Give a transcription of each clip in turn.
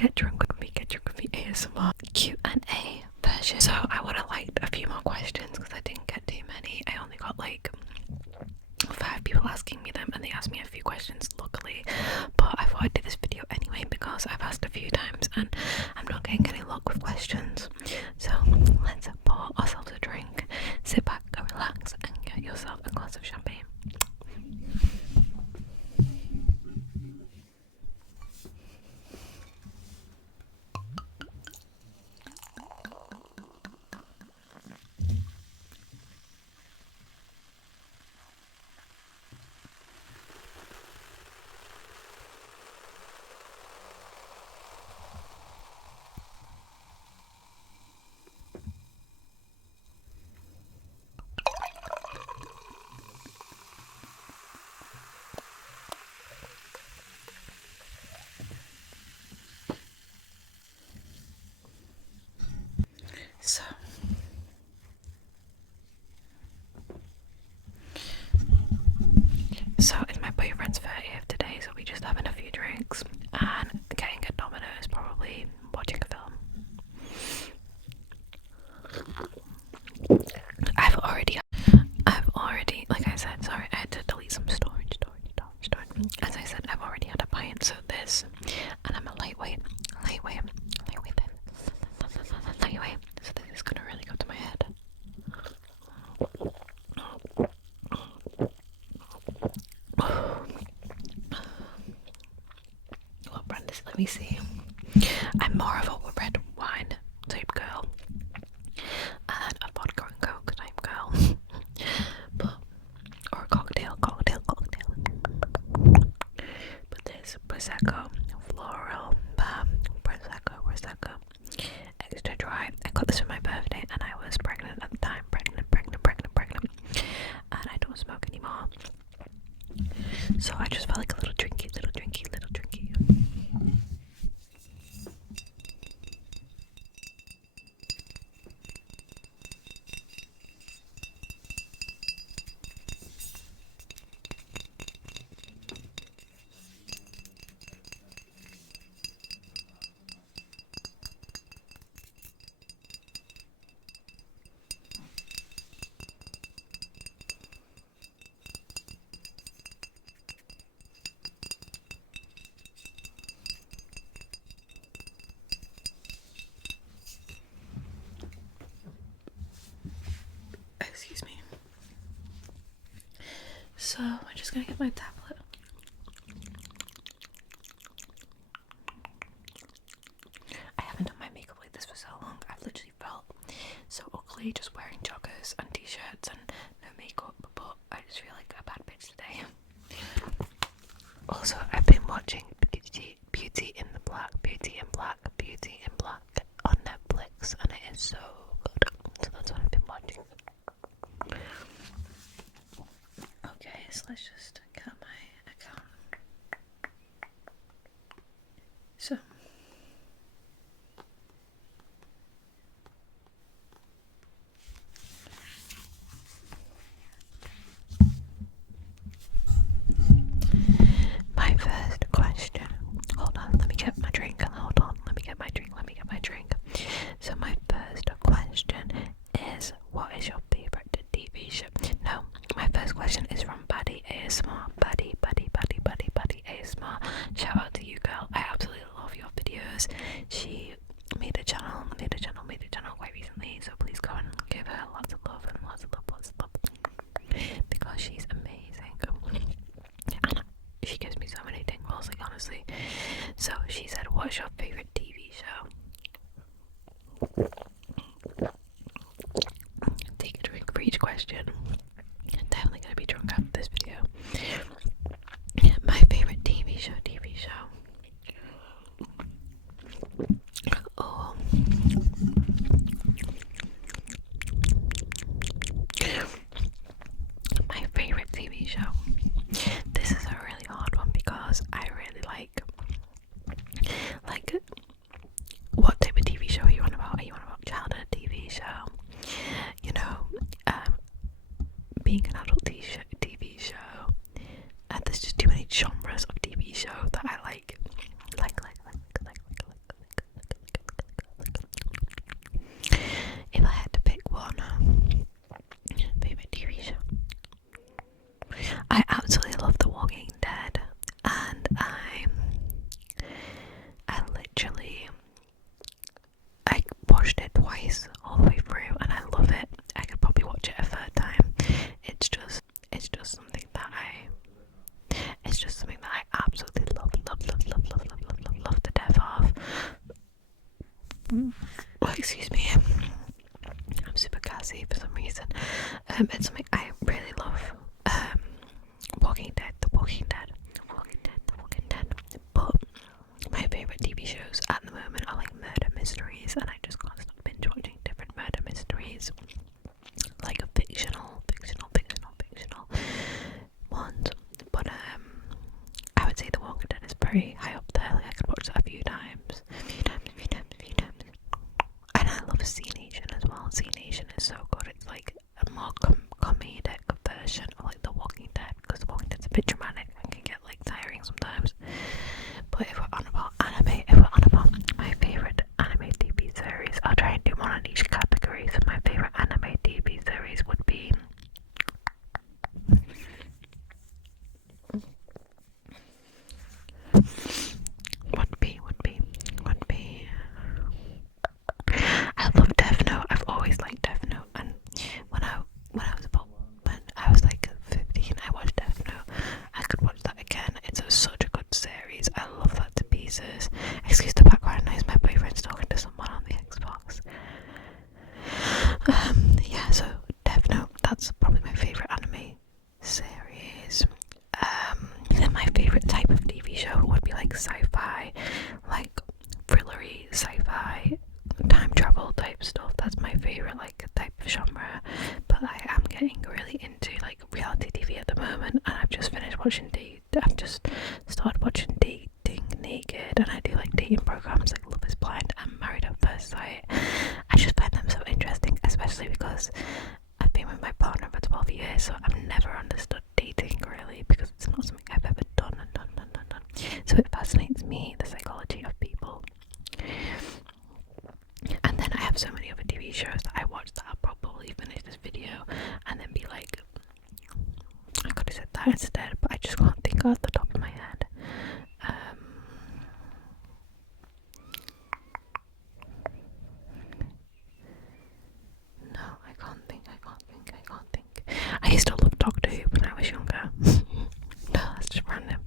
Get drunk with me, ASMR Q&A version. So I would have liked a few more questions because I didn't get too many. I only got like 5 people asking me them, and they asked me a few questions luckily, but I thought I'd do this video anyway because I've asked a few times and I'm not getting any luck with questions. So let's pour ourselves a drink, sit back, go relax, and get yourself a glass of champagne. So it's my boyfriend's 30th today, so we're just having a few drinks and getting a Domino's, probably watching a film. I've already, like I said, sorry, I had to delete some storage. As I said, I've already had a pint, so this, and I'm a lightweight, so this is gonna really go to my head. What brand is it? Let me see. I'm more of a red wine type girl and a vodka and coke type girl, or a cocktail. But there's prosecco, floral, prosecco, extra dry. I got this for my birthday, and I was pregnant at the time. Pregnant, and I don't smoke anymore. So I just felt like a little drinky. Excuse me. So I'm just gonna get my tablet. I haven't done my makeup like this for so long. I've literally felt so ugly just wearing joggers and t-shirts and no makeup, but I just feel like a bad bitch today. Also, I've been watching Beauty in Black on Netflix, and it is so good. So that's what I've been watching. Okay, so let's just get my account. So my first question. Hold on, let me get my drink. So my first question is, what is your favourite TV show? No, my first question is from Buddy ASMR. Buddy ASMR. Shout out to you, girl. I absolutely love your videos. She made a channel quite recently, so please go and give her lots of love, because she's amazing. And she gives me so many tingles, like honestly. So she said, what's your favourite TV show? Take a drink for each question. I'm definitely gonna be drunk after this video. My favourite TV show. Walking Dead, and I watched it twice all the way through, and I love it. I could probably watch it a third time. It's just something that I absolutely love to death of. Oh, excuse me. I'm super gassy for some reason. It's something I really love. Walking Dead, The Walking Dead. But my favourite TV shows at the moment are like murder mysteries, and I just can't stop binge watching different murder mysteries, like fictional ones. But I would say The Walking Dead is very high up there. Like I could watch that a few times. And I love C Nation as well. C Nation is so good. It's like a more comedic version of like The Walking Dead, because The Walking Dead's a bit dramatic and can get like tiring sometimes. But if we're on about anime, my favourite anime TV series, I'll try and do one on each category. So my favourite anime TV series would be I love Death Note. I've always liked Death Note, and when I was like 15, I watched Death Note. I could watch that again. It's such a good series. I love that to pieces. Excuse the background noise, my boyfriend's talking to someone on the Xbox. Yeah, so Death Note, that's probably my favourite anime series. Then my favourite type of TV show would be like sci-fi, like thrillery sci-fi, time travel type stuff. That's my favourite like type of genre. But I am getting really into like reality TV at the moment, and I've just started watching Dating Naked, and I do like dating programs like Love is Blind and Married at First Sight. I just find them so interesting, especially because I've been with my partner for 12 years, so I've never understood dating really, because it's not something I've ever done. So it fascinates me, the psychology of people. And then I have so many other TV shows that I watch that I'll probably finish this video and then be like, I could have said that instead, but I just can't think off the top of my head. No, I can't think. I used to love Doctor Who when I was younger. No, that's just random.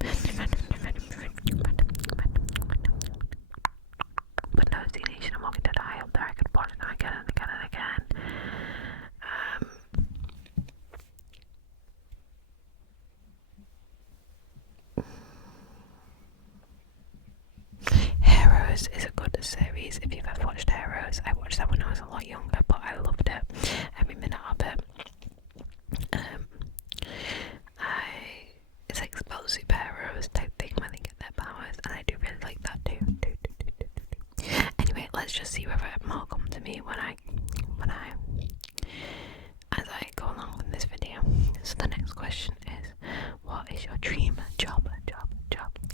But no, Z Nation and Walking Dead high up there. I could watch them again and again and again. Heroes is a good series. If you've ever watched Heroes, I watched that when I was a lot younger, but I loved it. Every minute of it. It's like about superheroes type thing when they get their powers, and I do really like that too. Anyway, let's just see whether it more come to me as I go along with this video. So the next question is, what is your dream job?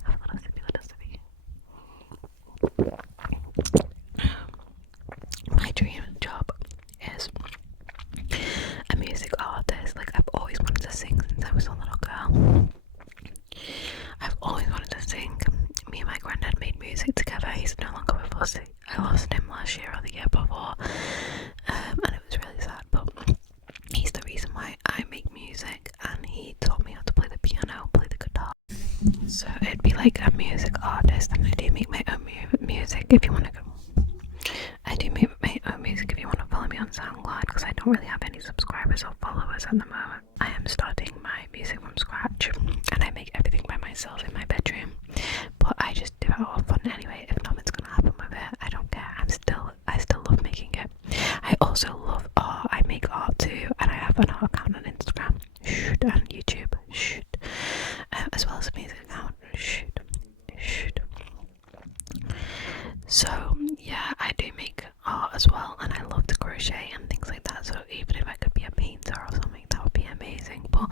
Have a little sippy. My dream job is a music artist. Like, I've always wanted to sing since I was a little girl. I've always wanted to sing. Me and my granddad made music together. He's no longer with us. I lost him last year or the year before, and it was really sad, but he's the reason why I make music, and he taught me how to play the piano, play the guitar. So it'd be like a music artist, and I do make my own music if you want to go. I do make my own music if you want to follow me on SoundCloud, because I don't really have any subscribers or followers at the moment. I am starting my music from scratch, and I make everything by myself in my bedroom, but I just do it out of fun anyway. If nothing's gonna happen with it, I don't care. I still love making it. I also love art. I make art too, and I have an art account on Instagram, and YouTube, as well as a music account, So yeah, I do make art as well, and I love to crochet and things like that. So even if I could be a painter or something, that would be amazing. But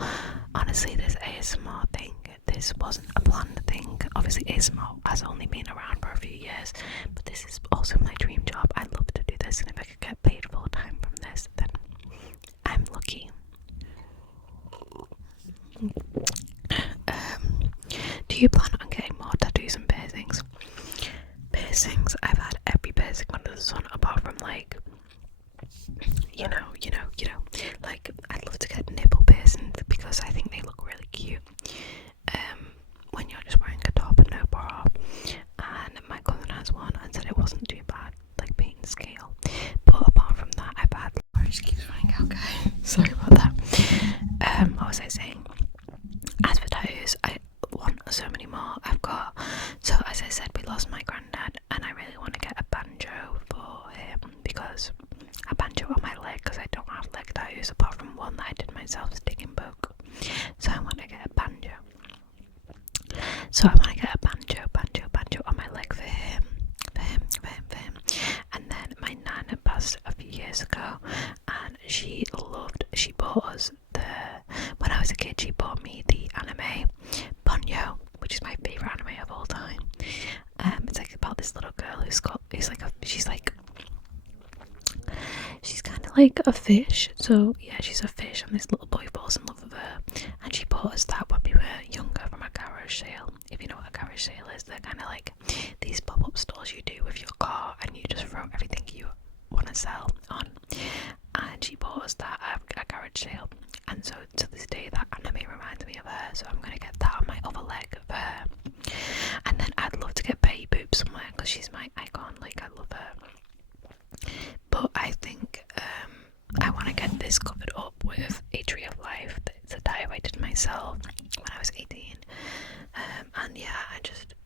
honestly, this ASMR thing, this wasn't a planned thing. Obviously ASMR has only been around for a few years, but this is also my dream job. I love to do this, and if I could get paid full time from this, then I'm lucky. you plan on getting more tattoos and piercings? Piercings, I've had every piercing under the sun apart from like, like I'd love to get nipple piercings because I think they look really cute. When you're just wearing a top and no bra. And my cousin has one and said it wasn't too bad, like pain scale. But apart from that, I've had. It just keeps running out, guys. Sorry about that. What was I saying? As for tattoos, I want so many more. So as I said, we lost my granddad, and I really want to get a banjo for him because a banjo on my leg, because I don't have leg tattoos apart from one that I did myself, stick and poke. So I want to get a banjo. So I want to get a banjo on my leg for him. And then my nan passed a few years ago, and she bought us when I was a kid, she bought me the anime Ponyo, which is my favourite anime of all time. It's like about this little girl she's kind of like a fish. So yeah, she's a fish, and this little boy falls in love with her. And she bought us that when we were younger from a garage sale. If you know what a garage sale is, they're kind of like these pop-up stores you do with your car, and you just throw everything you want to sell on. And she bought us that at a garage sale. And so to this day, that anime reminds me of her. So I'm gonna get that on my other leg for her. And then I'd love to get Betty Boop somewhere because she's my icon. Like, I love her. But I think I want to get this covered up with a Tree of Life. It's a tattoo I did myself when I was 18. And yeah,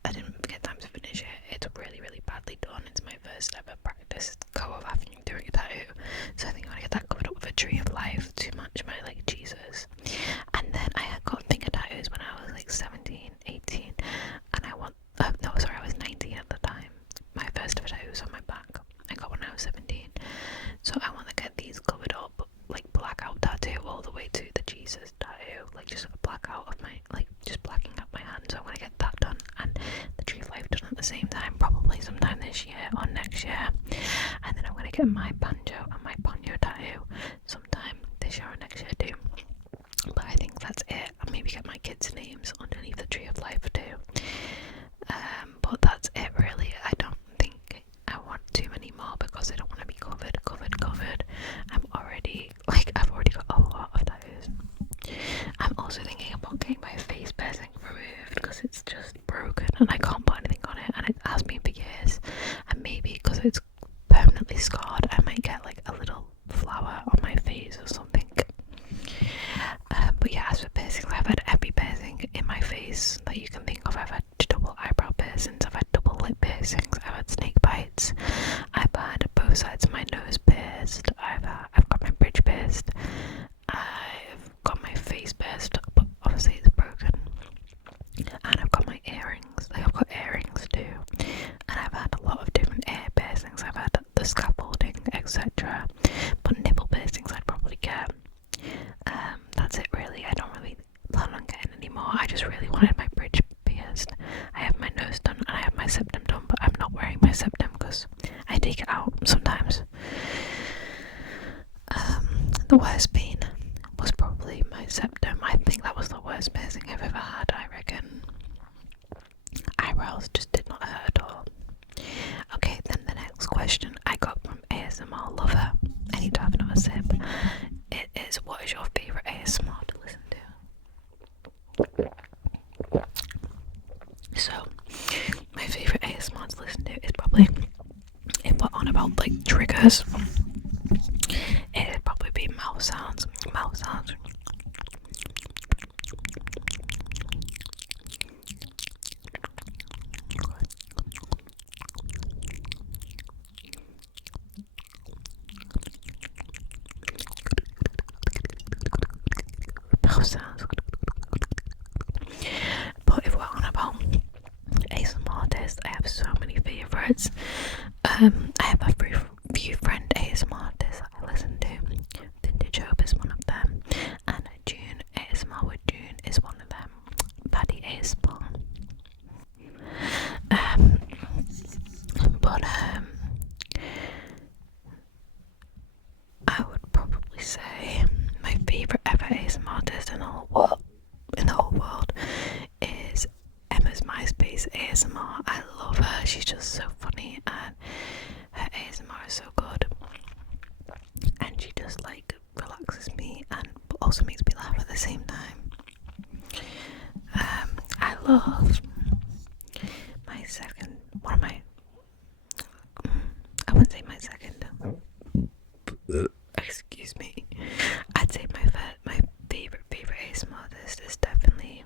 I didn't get time to finish it. It's really, really badly done. It's my first ever practice go of having doing a tattoo. So I think I want to get that covered up with a Tree of Life to match my like Jesus. And then I had got finger tattoos when I was like 17, 18. And I was 19 at the time. My first ever tattoo was on my back. I got when I was 17. So I want to get these covered up, like blackout tattoo all the way to the Jesus tattoo, like just a blackout of my, like just blacking out my hand. So I want to get that done and the Tree of Life done at the same time, probably sometime this year or next year. And then I'm going to get my banjo and my ponyo tattoo sometime this year or next year too. But I think that's it. I'll maybe get my kids' names underneath the Tree of Life too. But that's it really. I don't think I want too many more because I don't want to be covered. I've already got a lot of tattoos. I'm also thinking about getting my face piercing removed because it's just broken and I can't put anything on it, and it has been for years. And maybe because it's permanently scarred, I might get like a little flower on my face or something. But yeah, as for piercings, I've had every piercing in my face that you can think of. I've had double eyebrow piercings, I've had double lip piercings, I've had snake bites, I've had both sides of my nose pierced, I've got my bridge pierced, I've got my face pierced, but obviously it's broken, and I've got my earrings. I've got earrings too, and I've had a lot of different ear piercings. I've had the scaffolding, etc. But nipple piercings I'd probably get. That's it really. I don't really plan on getting any more. I just really wanted my bridge pierced. I have my nose done and I have my septum done, but I'm not wearing my septum because I take it out sometimes. The worst pain was probably my septum. I think that was the worst piercing I've ever had, I reckon. Eyebrows just did not hurt at all. Okay, then the next question I got from ASMR Lover. I need to have another sip. It is, what is your favourite ASMR to listen to? So, my favourite ASMR to listen to is probably, if we're on about like triggers, it'd probably be mouth sounds. But if we're on about ASMR artists, I have so many favourites. I have a few friend ASMR artists I listen to. Vintage Hope is one of them, and June ASMR with June is one of them. Paddy ASMR. But I would probably say my favourite ever ASMR artist in the whole world is Emma me, and her ASMR is so good, and she just like relaxes me and also makes me laugh at the same time. I love my second, one of my, I wouldn't say my second, excuse me, I'd say my favorite ASMR artist is definitely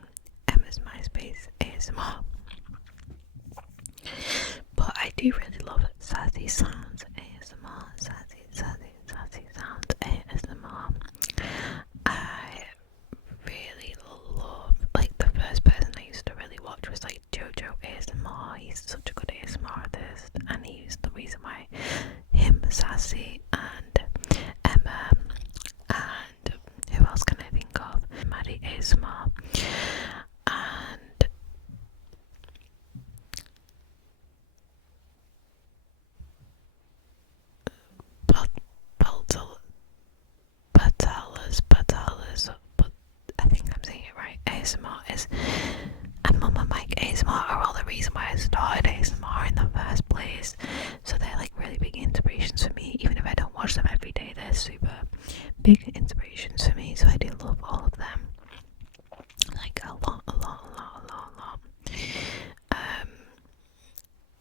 Emma's MySpace ASMR, but I do really love Sassy Sounds ASMR, Sassy Sounds ASMR. I really love, like, the first person I used to really watch was like Jojo ASMR. He's such a good ASMR artist, and he's the reason why him, Sassy, and Emma, and who else can I think of? Maddie ASMR, and Patalas, but I think I'm saying it right. ASMR is, and Mama Mike ASMR are all the reason why I started ASMR in the first place. So they're like really big inspirations for me. Even if I don't watch them every day, they're super big inspirations for me. So I do love all of them, like a lot.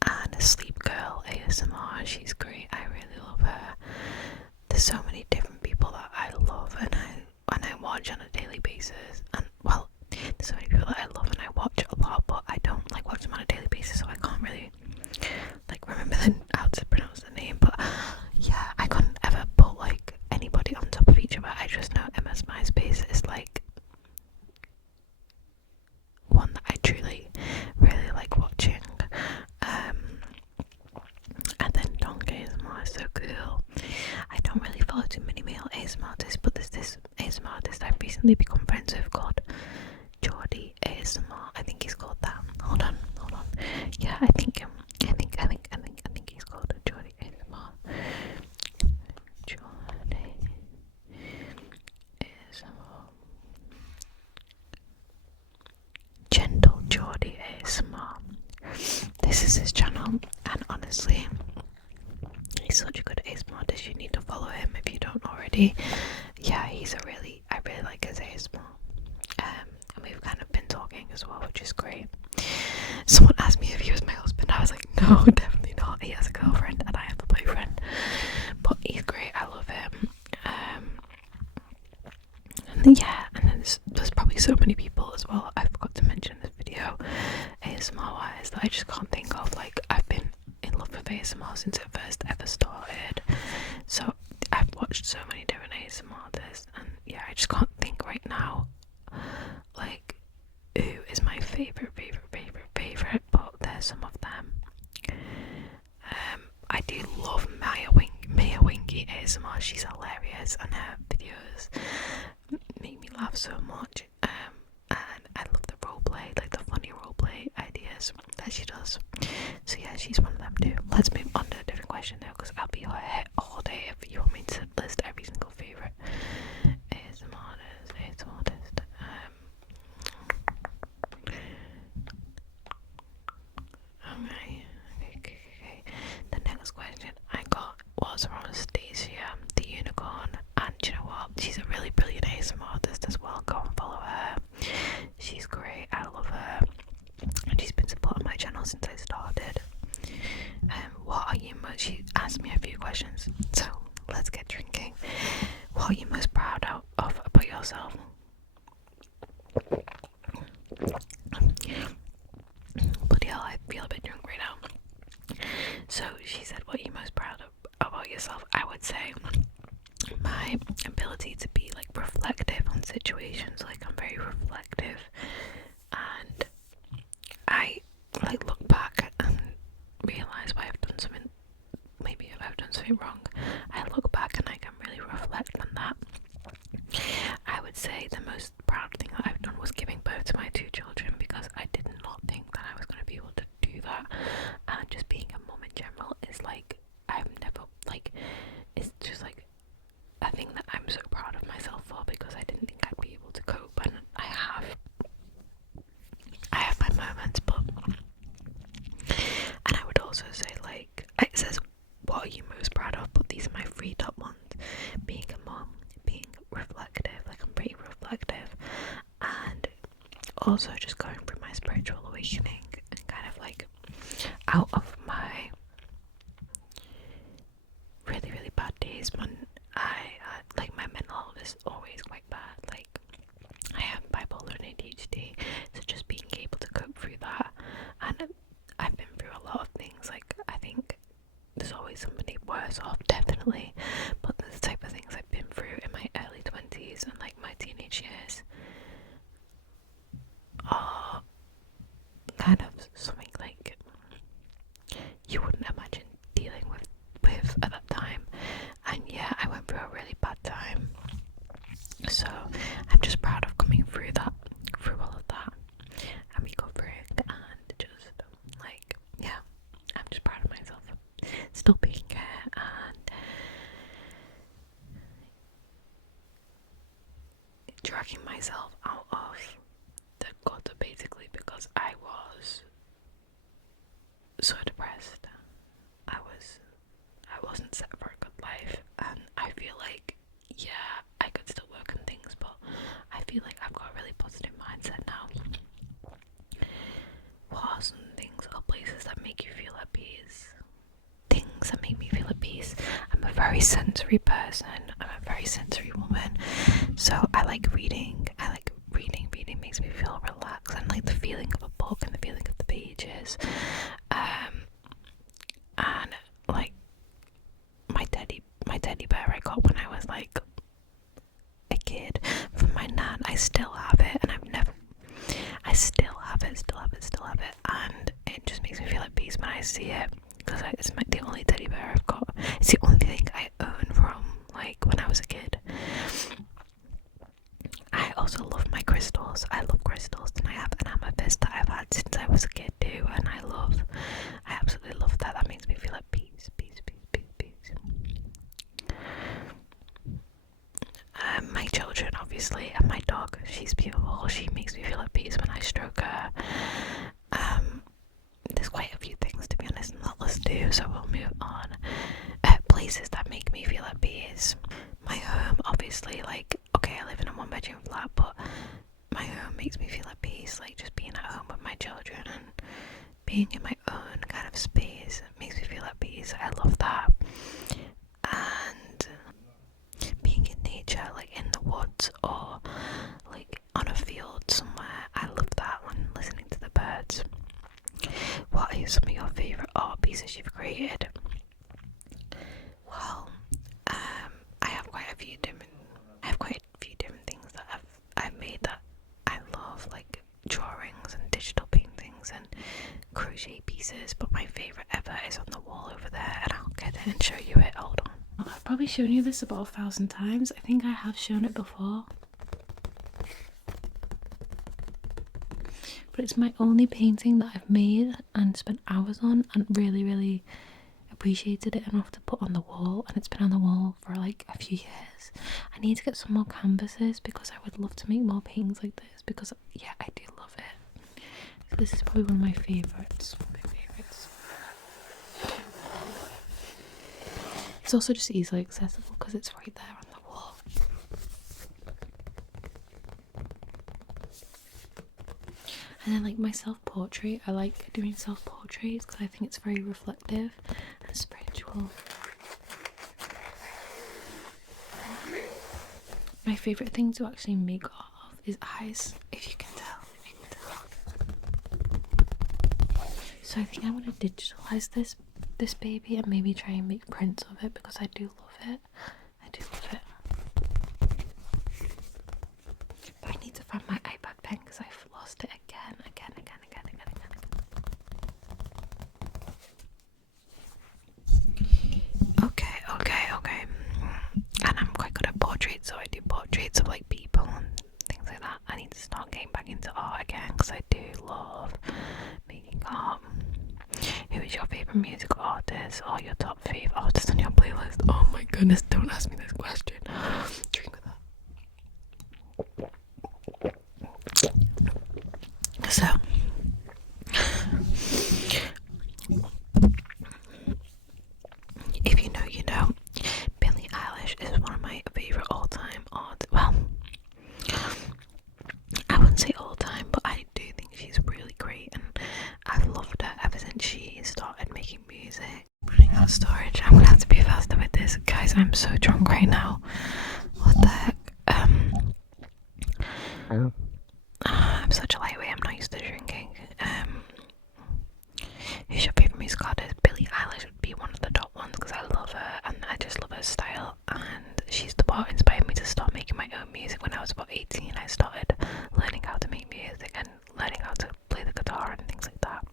And Sleep Girl ASMR, she's great. I really love her. There's so many different people that I love and I watch on a daily basis. And well, there's so many people that I love and I watch a lot, but I don't like watch them on a daily basis, so I can't really like remember how to pronounce the name. But yeah, I couldn't ever put like anybody on top of each other. I just know Emma's MySpace is like one that I truly really like watching. And then Donkey ASMR is so cool. I don't really follow too many male ASMR artists, but there's this ASMR artist I've recently become friends with called Geordie ASMR. I think he's called that. Hold on. Yeah, I think he's called Geordie ASMR. Geordie ASMR. Gentle Geordie ASMR. This is his channel, and honestly, he's such a good ASMR artist. You need to follow him if you don't already. Yeah, I really like his ASMR. And we've kind of been talking as well, which is great. Someone asked me if he was my husband. I was like, no, definitely not. He has a girlfriend and I have a boyfriend. But he's great. I love him. And then there's probably so many people as well I forgot to mention in this video, ASMR wise, that I just can't think of. Like, I've been in love with ASMR since it first ever started. So I've watched so many different ASMR artists, and yeah, I just can't think right now like who is my favorite, but there's some of them. I do love Maya Winky ASMR. She's hilarious, and her videos make me laugh so much. And I love the roleplay, like the funny roleplay ideas that she does. So yeah, she's one of them too. Let's move on to a different question now, because I'll be here all day if you want me to list every single favorite ASMR artist. Okay. The next question I got was from Stacia the Unicorn, and you know what? She's a really brilliant ASMR artist as well. Go and follow her. She's great. I love her, and she's been supporting my channel since I started. She asked me a few questions, so let's get drinking. What are you most proud of about yourself? Bloody hell, I feel a bit drunk right now. So she said, what are you most proud of about yourself? I would say my ability to be like reflective on situations. Like, I'm very reflective, and I like look back and realize why I've done something. Maybe if I've done something wrong, I look back and I can really reflect on that. I would say the most proud thing that I've done was giving birth to my 2 children, because I did not think that I was going to be able to do that. And just being a mum in general is like, I've never, like, it's just like a thing that I'm so proud of myself for, because I didn't think I'd be able to cope, and I have my moments, but, and I would also also say like, it says what are you most proud of, but these are my 3 top ones. Being a mom, being reflective, like I'm pretty reflective, and also just going through my spiritual awakening and kind of like out of my really, really bad days when I like my mental health is always quite bad. Like I have bipolar and ADHD, so just being able to cope through that, and I've been through a lot of things. Like I think there's always somebody worse off, definitely, but the type of things I've been through in my early 20s and like my teenage years are kind of something like you wouldn't imagine dealing with at that time. And yeah, I went through a really bad time, so I'm just proud of coming through all of that and recovering, and just like, yeah, I'm just proud of myself still being here and dragging myself out of the gutter basically, because I was so depressed. I wasn't set for a good life, and I feel like, yeah, I could still work on things, but I feel like I've got a really positive mindset now. What are some things or places that make you feel at peace? Things that make me feel at peace. I'm a very sensory person. I'm a very sensory woman. So I like reading. Reading makes me feel relaxed, and like the feeling of a book and the feeling of the pages. And like my teddy bear I got when I was like a kid from my nan. I still have it, and I still have it, and it just makes me feel at peace when I see it, because it's the only teddy bear I've got. It's the only thing I own from like when I was a kid. I also love my crystals. I love crystals, and I have an amethyst that I've had since I was a kid too, and I absolutely love that. That makes me feel at peace. My children, obviously, and my dog. She's beautiful. She makes me feel at peace when I stroke her. There's quite a few things, to be honest, in that list too, so we'll move on. Places that make me feel at peace. My home, obviously, like, okay, I live in a 1-bedroom flat, but my home makes me feel at peace. Like, just being at home with my children and being in my own kind of space makes me feel at peace. I love that. And being in nature, like in the woods or like on a field somewhere, I love that one, listening to the birds. What are some of your favourite art pieces you've created? Well, I have quite a few different things that I've made that I love, like drawings and digital paintings and crochet pieces, but my favourite ever is on the wall over there, and I'll get it and show you it. Hold on. I've probably shown you this about 1,000 times. I think I have shown it before, but it's my only painting that I've made and spent hours on, and really, really appreciated it enough to put on the wall, and it's been on the wall for like a few years. I need to get some more canvases because I would love to make more paintings like this, because yeah, I do love it. So this is probably one of my favourites. It's also just easily accessible because it's right there on the wall. And then like my self-portrait, I like doing self-portraits because I think it's very reflective and spiritual. My favourite thing to actually make art of is eyes, if you can tell. So I think I want to digitalise this baby and maybe try and make prints of it, because I do love it. But I need to find my iPad pen because I've lost it again. Okay. And I'm quite good at portraits, so I do portraits of like people and things like that. I need to start getting back into art again because I do love making art. Who is your favourite musical artist or your top fave artist on your playlist? Oh my goodness, don't ask me this question. Drink with that. So got storage. I'm gonna have to be faster with this. Guys, I'm so drunk right now. What the heck? I'm such a lightweight, I'm not used to drinking. Who's your favourite music artist? Billie Eilish would be one of the top ones because I love her and I just love her style, and she's the part inspired me to start making my own music. When I was about 18, I started learning how to make music and learning how to play the guitar and things like that.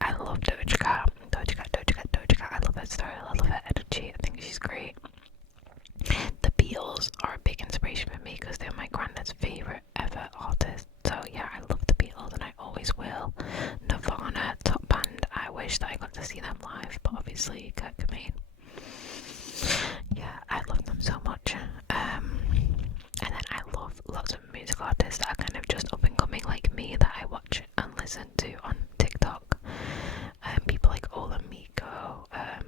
I love Doja Cat. I love her style, I love her energy, I think she's great. The Beatles are a big inspiration for me because they're my granddad's favourite ever artist. So yeah, I love the Beatles and I always will. Nirvana, top band. I wish that I got to see them live, but obviously Kurt Cobain. Yeah, I love them so much. And then I love lots of music artists that are kind of just up and coming like me that I watch and listen to on TikTok. People like Ola Miko,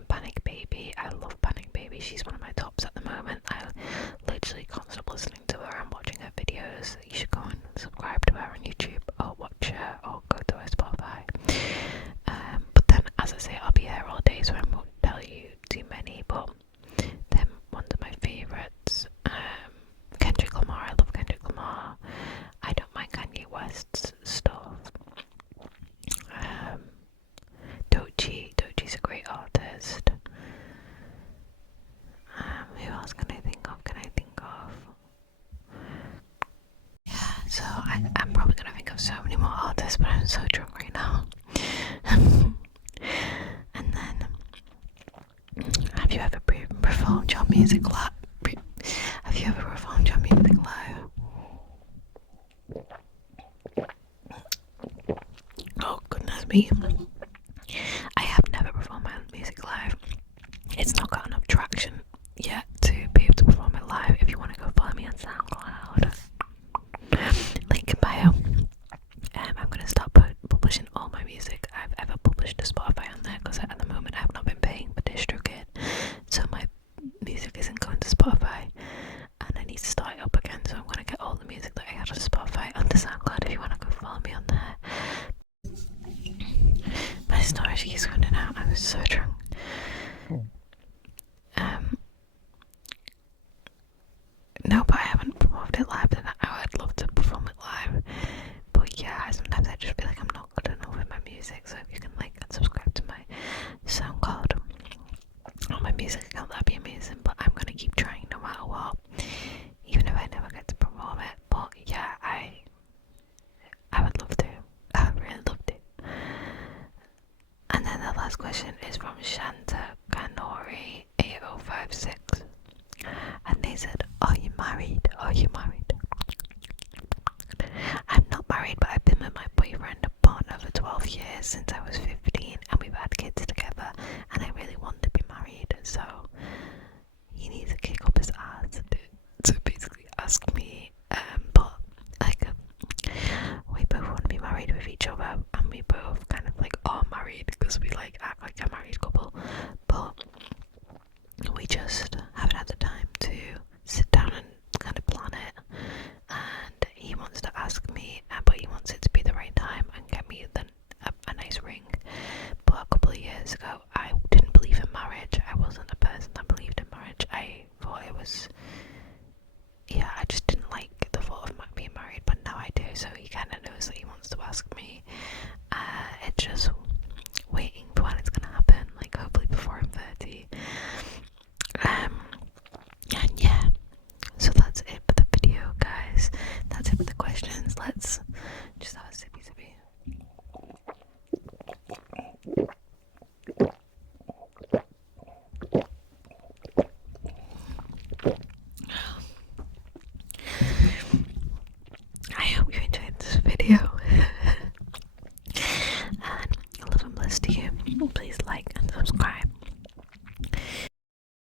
Panic Baby. I love Panic Baby. She's one of my tops at the moment. I literally can't stop listening to her and watching her videos. You should go and subscribe to her on YouTube or watch her or go to her Spotify. But then, as I say, I'll be here all day, so I won't tell you too many, but them ones of my favourites. Kendrick Lamar. I love Kendrick Lamar. I don't mind Kanye West's stuff. Doechie's a great artist. Who else can I think of? Yeah, so I'm probably gonna think of so many more artists, but I'm so drunk right now. And then, have you ever performed your music live? Have you ever performed your music live? Oh goodness me. I have never performed my music live. It's not got enough traction yet to be able to perform it live. If you want to go follow me on SoundCloud, link in bio. I'm going to start publishing all my music I've ever published to Spotify on there, because at the moment I have not been paying for DistroKid, so my music isn't going to Spotify and I need to start it up again. So I'm going to get all the music that I had on Spotify onto SoundCloud. If you want to go follow me on there. My storage keeps running out. I was so drunk. No, but I haven't performed it live, and I would love to perform it live. But yeah, sometimes I just feel like I'm not good enough with my music. So if you can like and subscribe to my SoundCloud or my music account, that'd be amazing. But I'm gonna keep trying no matter what, even if I never get to perform it. But yeah, I would love to. I would really love to. And then the last question is from Shanta Kanori 8056. And they said, are you married? I'm not married, but I've been with my boyfriend and partner for 12 years since I was 15, and we've had kids together, and I really want to be married, so he needs to kick up his ass to basically ask me, but like, we both want to be married with each other, and we both kind of like are married because we like act like a married couple, but we just haven't had the time to sit down and kind of plan it. And he wants to ask me, but he wants it to be the right time and get me a nice ring. But a couple of years ago, I didn't believe in marriage. I wasn't a person that believed in marriage. I thought it was, yeah, I just didn't like the thought of being married, but now I do. So he kind of knows that he wants to ask me. It's just waiting for when it's gonna happen, like hopefully before I'm 30. And yeah, so that's it for the video, guys. That's it for the questions. Let's